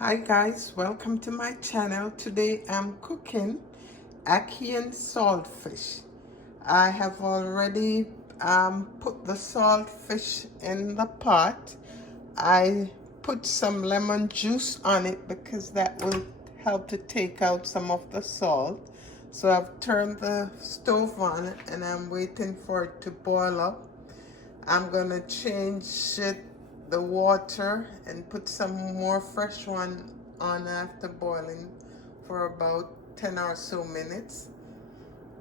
Hi guys, welcome to my channel. Today I'm cooking ackee and saltfish. I have already put the saltfish in the pot. I put some lemon juice on it because that will help to take out some of the salt. So I've turned the stove on and I'm waiting for it to boil up. I'm gonna change the water and put some more fresh one on after boiling for about 10 or so minutes.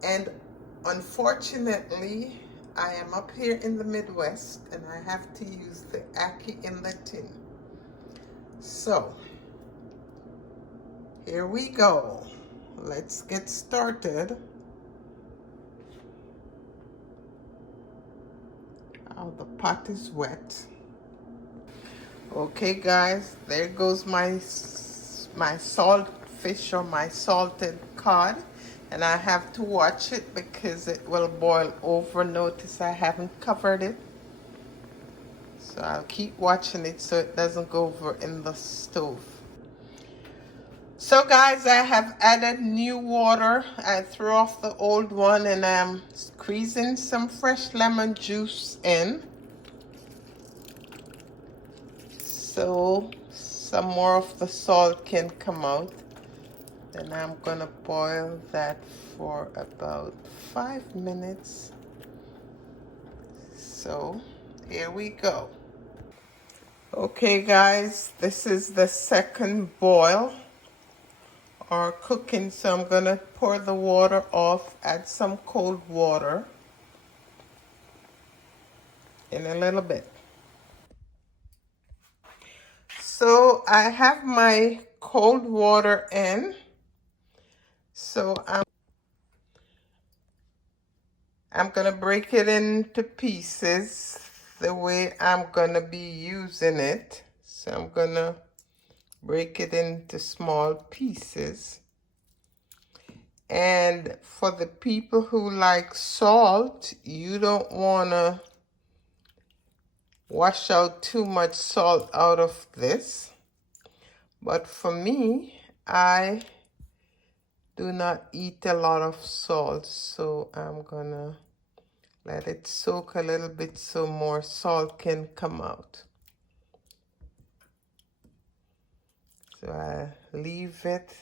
And unfortunately, I am up here in the Midwest and I have to use the ackee in the tin. So here we go. Let's get started. Oh, the pot is wet. Okay guys, there goes my salt fish or my salted cod, and I have to watch it because it will boil over. Notice I haven't covered it, so I'll keep watching it so it doesn't go over in the stove. So guys, I have added new water. I threw off the old one and I'm squeezing some fresh lemon juice in, so some more of the salt can come out. Then I'm gonna boil that for about 5 minutes. So here we go. Okay guys, this is the second boil or cooking, so I'm gonna pour the water off, add some cold water in a little bit. So I have my cold water in, so I'm gonna break it into pieces the way I'm gonna be using it. So I'm gonna break it into small pieces. And for the people who like salt, you don't wanna wash out too much salt out of this. But for me, I do not eat a lot of salt, so I'm gonna let it soak a little bit so more salt can come out. So I leave it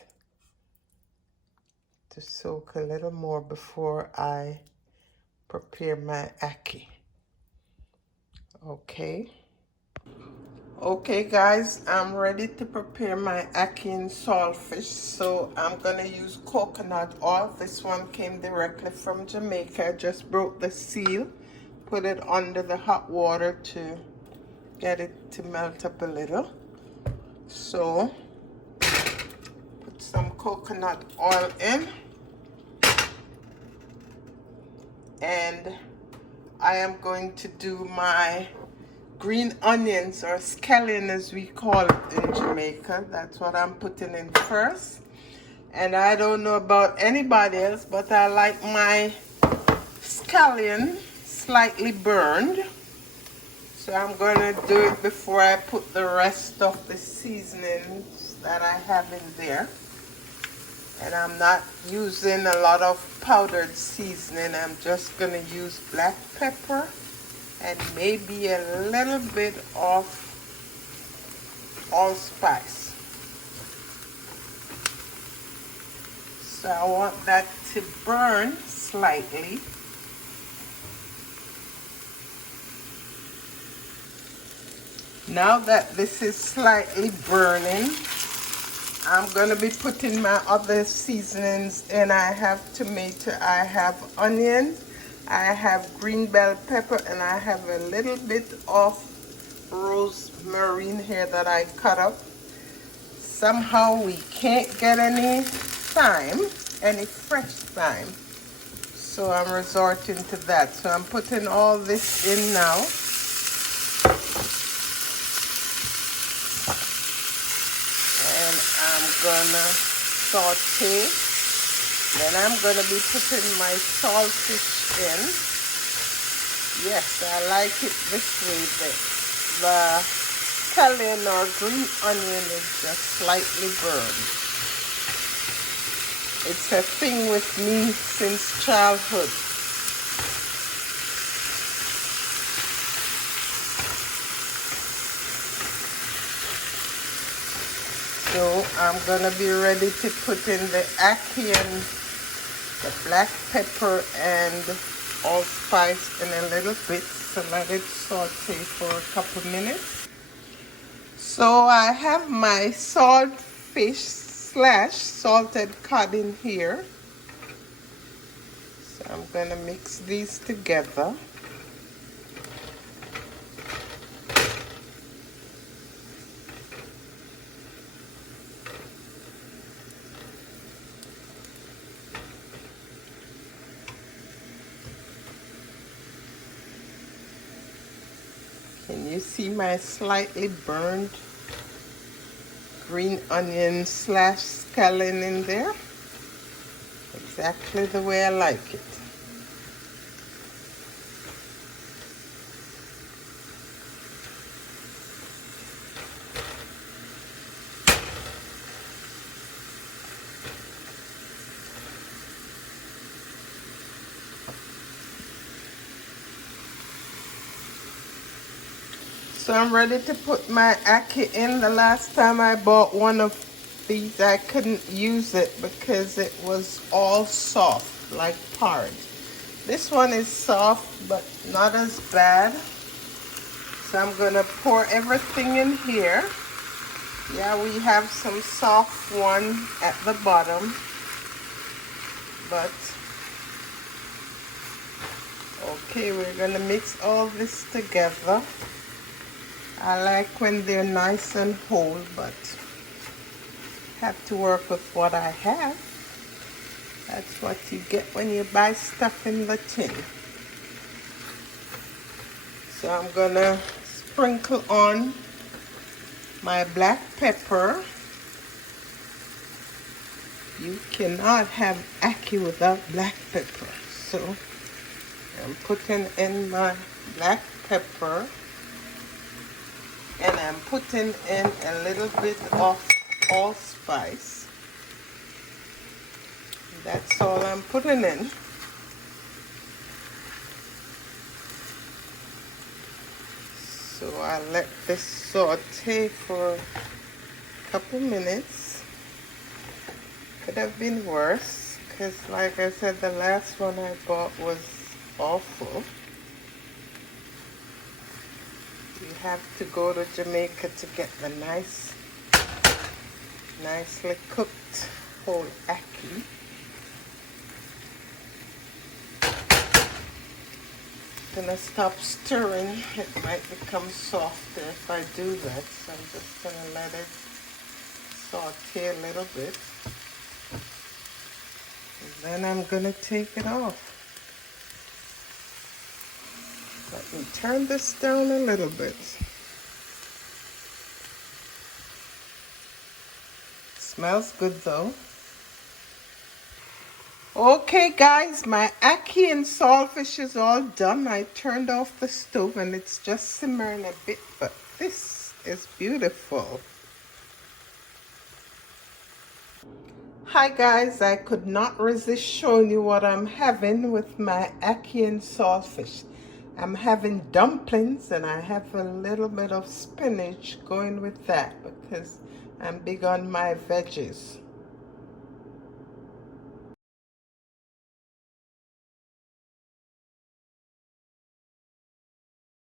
to soak a little more before I prepare my ackee. Okay guys, I'm ready to prepare my ackee and saltfish. So I'm gonna use coconut oil. This one came directly from Jamaica. I just broke the seal, put it under the hot water to get it to melt up a little. So put some coconut oil in, and I am going to do my green onions, or scallion as we call it in Jamaica. That's what I'm putting in first. And I don't know about anybody else, but I like my scallion slightly burned. So I'm going to do it before I put the rest of the seasonings that I have in there. And I'm not using a lot of powdered seasoning. I'm just going to use black pepper and maybe a little bit of allspice. So I want that to burn slightly. Now that this is slightly burning, I'm going to be putting my other seasonings in. I have tomato, I have onions, I have green bell pepper, and I have a little bit of rosemary here that I cut up. Somehow we can't get any thyme, any fresh thyme, so I'm resorting to that. So I'm putting all this in now. And I'm gonna saute. Then I'm gonna be putting my saltfish in. Yes, I like it this way. The scallion or green onion is just slightly burned. It's a thing with me since childhood. So I'm gonna be ready to put in the ackee and the black pepper and allspice in a little bit, so let it saute for a couple minutes. So I have my saltfish / salted cod in here. So I'm gonna mix these together. Can you see my slightly burned green onion / scallion in there? Exactly the way I like it. So I'm ready to put my ackee in. The last time I bought one of these, I couldn't use it because it was all soft, like porridge. This one is soft, but not as bad. So I'm gonna pour everything in here. Yeah, we have some soft one at the bottom, but okay, we're gonna mix all this together. I like when they're nice and whole, but have to work with what I have. That's what you get when you buy stuff in the tin. So I'm gonna sprinkle on my black pepper. You cannot have ackee without black pepper. So I'm putting in my black pepper. And I'm putting in a little bit of allspice. That's all I'm putting in. So I let this saute for a couple minutes. Could have been worse, because like I said, the last one I bought was awful. You have to go to Jamaica to get the nicely cooked whole ackee. Gonna stop stirring. It might become softer if I do that, so I'm just gonna let it saute a little bit. And then I'm gonna take it off. Let me turn this down a little bit. Smells good though. Okay guys, my ackee and saltfish is all done. I turned off the stove and it's just simmering a bit, but this is beautiful. Hi guys, I could not resist showing you what I'm having with my ackee and saltfish. I'm having dumplings and I have a little bit of spinach going with that because I'm big on my veggies.